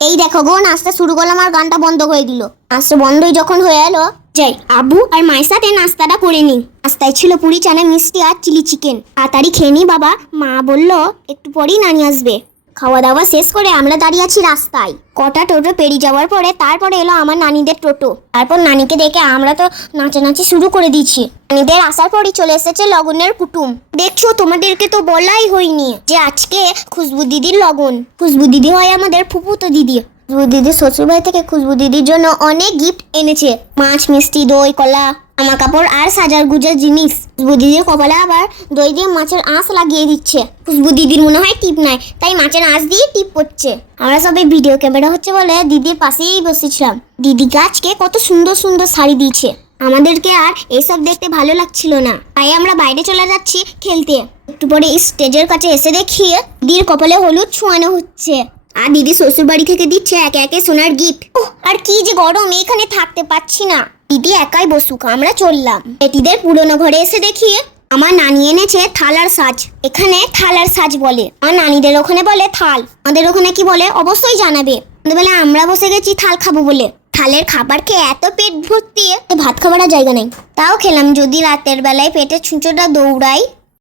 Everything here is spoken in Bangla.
এই দেখো গো, নাচতে শুরু করলাম আর গানটা বন্ধ করে দিল। নাচটা বন্ধই যখন হয়ে এলো, যাই আব্বু আর মায়ের সাথে নাস্তাটা করে নি। নাস্তায় ছিল পুরি, চানা, মিষ্টি আর চিলি চিকেন। তাড়াতাড়ি খেয়ে নি বাবা, মা বলল একটু পরেই নানি আসবে। খাওয়া দাওয়া শেষ করে আমরা দাঁড়িয়ে আছি রাস্তায়। কটা টোটো পেরিয়ে যাওয়ার পরে তারপরে এলো আমার নানিদের টোটো। তারপর নানিকে দেখে আমরা তো নাচানাচি শুরু করে দিয়েছি। নানিদের আসার পরই চলে এসেছে লগনের কুটুম। দেখছো, তোমাদেরকে তো বলাই হয়নি যে আজকে খুশবু দিদির লগন। খুশবু দিদি হয় আমাদের ফুফুতো দিদি। খুশবু দিদির শ্বশুরবাড়ি থেকে খুশবু দিদির জন্য অনেক গিফট এনেছে, মাছ, মিষ্টি, দই, কলা, জামা কাপড় আর সাজার গুজার জিনিস। খুশবু দিদির কপালে আবার দই দিয়ে মাছের আঁশ লাগিয়ে দিচ্ছে। খুশবু দিদির মনে হয় টিপ নাই, তাই মাছের আঁশ দিয়ে টিপ করছে। আমরা সবাই ভিডিও ক্যামেরা হচ্ছে বলে দিদির পাশেই বসেছিলাম। দিদি গাছকে কত সুন্দর সুন্দর শাড়ি দিয়েছে। আমাদেরকে আর এসব দেখতে ভালো লাগছিল না, তাই আমরা বাইরে চলে যাচ্ছি খেলতে। একটু পরে স্টেজের কাছে এসে দেখি দিদির কপালে হলুদ ছোঁয়ানো হচ্ছে, আর দিদি শ্বশুর বাড়ি থেকে দিচ্ছে একে একে সোনার গিফট। আর কি যে গরম, এখানে থাকতে পারছি না। দিদি একাই বসুক, আমরা চললাম। বেটিদের পুরনো ঘরে এসে দেখি আমার নানি এনেছে থালার সাজ। এখানে থালার সাজ বলে, আর নানিদের ওখানে বলে থাল। আমাদের ওখানে কি বলে অবশ্যই জানাবে। বলে আমরা বসে গেছি থাল খাবো বলে। থালের খাবার খেয়ে এত পেট ভর্তি, ভাত খাবার জায়গা নেই। তাও খেলাম, যদি রাতের বেলায় পেটের ছুঁচোটা দৌড়াই।